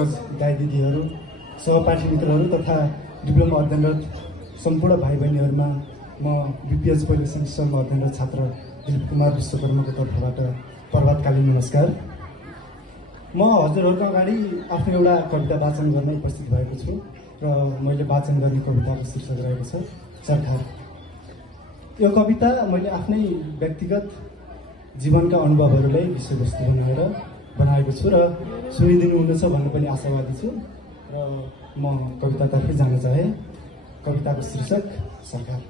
वंशज दाइ दिदीहरू, सहपाठी मित्रहरू तथा डिप्लोमा अध्ययनरत सम्पूर्ण भाइ बहिनीहरूमा म बीपीएच पहिलो सेमिस्टरमा अध्ययनरत छात्र दिलीप कुमार विश्वकर्माको तर्फबाट प्रभातकालीन नमस्कार। म हजुरहरूको अगाडि आफ्नो एउटा कविता वाचन गर्न उपस्थित भएको छु र मैले वाचन गर्ने कविताको शीर्षक रहेको छ सरकार। यो कविता मैले आफ्नै व्यक्तिगत जीवनका अनुभवहरूलाई विषयवस्तु बनाएको छु र सुनिदिनु हुनेछ भन्ने पनि आशावादी छु र म कवितातर्फै जान चाहे। कविताको शीर्षक सरकार।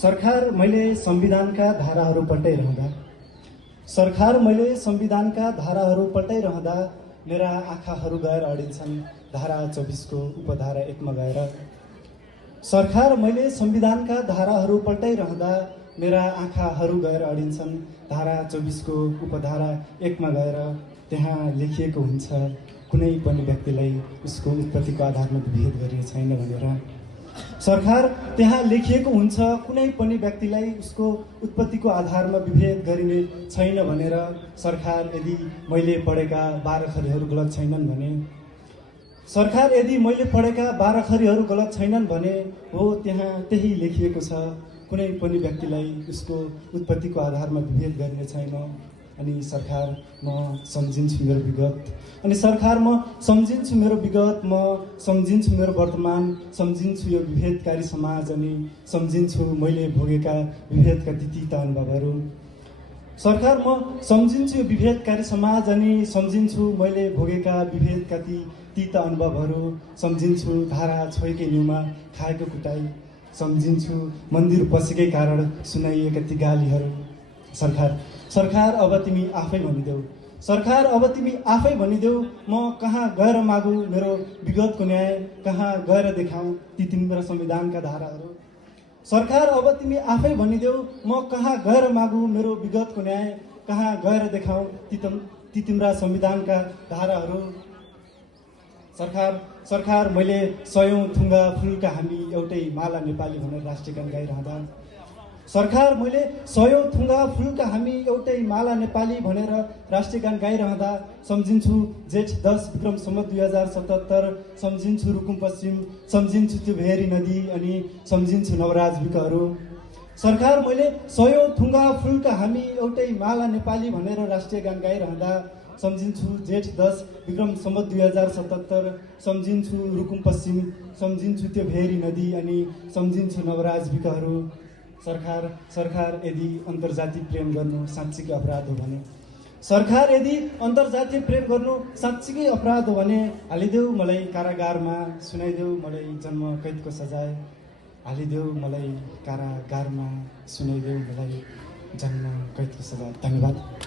सरकार मैले संविधानका धाराहरू पल्टाइरहँदा, सरकार मैले संविधानका धाराहरू पल्टाइरहँदा मेरा आँखाहरू गएर अडिन्छन् धारा 24 को उपधारा 1 मा गएर। सरकार मैले संविधानका धाराहरू पल्टाइरहँदा मेरा आँखाहरू गएर अडिन्छन् धारा 24 को उपधारा 1 मा गएर। त्यहाँ लेखिएको हुन्छ कुनै पनि व्यक्तिलाई उसको उत्पत्तिको आधारमा विभेद गरिने छैन भनेर। सरकार त्यहाँ लेखिएको हुन्छ कुनै पनि व्यक्तिलाई उसको उत्पत्तिको आधारमा विभेद गरिने छैन भनेर। सरकार यदि मैले पढेका 12 खरीहरू गलत छैनन् भने, सरकार यदि मैले पढेका 12 खरीहरू गलत छैनन् भने हो त्यहाँ त्यही लेखिएको छ कुनै पनि व्यक्तिलाई उसको उत्पत्तिको आधारमा विभेद गरिने छैन। अनि सरकार म सम्झिन्छु मेरो विगत, अनि सरकार म सम्झिन्छु मेरो विगत, म सम्झिन्छु मेरो वर्तमान, सम्झिन्छु यो विभेदकारी समाज अनि सम्झिन्छु मैले भोगेका विभेदका तिता अनुभवहरू। सरकार म सम्झिन्छु यो विभेदकारी समाज अनि सम्झिन्छु मैले भोगेका विभेदका तिता अनुभवहरू। सम्झिन्छु धारा 6 कै न्युमा खाएको कुटाई, सम्झिन्छु मन्दिर पसेकै कारण सुनाइएका ती गालीहरू। सरकार अब तिमी आफै भनिदेऊ, सरकार अब तिमी आफै भनिदेऊ म कहाँ गएर मागु मेरो विगतको न्याय, कहाँ गएर देखाउँ ती तिम्रा संविधानका धाराहरू। सरकार अब तिमी आफै भनिदेऊ म कहाँ गएर मागु मेरो विगतको न्याय, कहाँ गएर देखाउँ ती तिम्रा संविधानका धाराहरू। सरकार मैले 100औं थुङ्गा फुलका हामी एउटै माला नेपाली भनेर राष्ट्रिय गान गाइरहँदा, सरकार मैले 100औं थुङ्गा फुलका हामी एउटै माला नेपाली भनेर राष्ट्रिय गान गाइरहँदा सम्झिन्छु जेठ 10 विक्रम सम्वत 2077, सम्झिन्छु रुकुम पश्चिम, सम्झिन्छु त्यो भेरी नदी अनि सम्झिन्छु नवराज विकहरू। सरकार मैले 100औं थुङ्गा फुलका हामी एउटै माला नेपाली भनेर राष्ट्रिय गान गाइरहँदा सम्झिन्छु जेठ 10 विक्रम सम्वत 2077, सम्झिन्छु रुकुम पश्चिम, सम्झिन्छु त्यो भेरी नदी अनि सम्झिन्छु नवराज विकहरू। सरकार यदि अन्तर्जातीय प्रेम गर्नु साँच्चीकै अपराध हो भने, सरकार यदि अन्तर्जातीय प्रेम गर्नु साँच्चीकै अपराध हो भने हालिदेऊ मलाई कारागारमा, सुनाइदेऊ मलाई जन्म कैदको सजाय, हालिदेऊ मलाई कारागारमा, सुनाइदेऊ मलाई जन्म कैदको सजाय। धन्यवाद।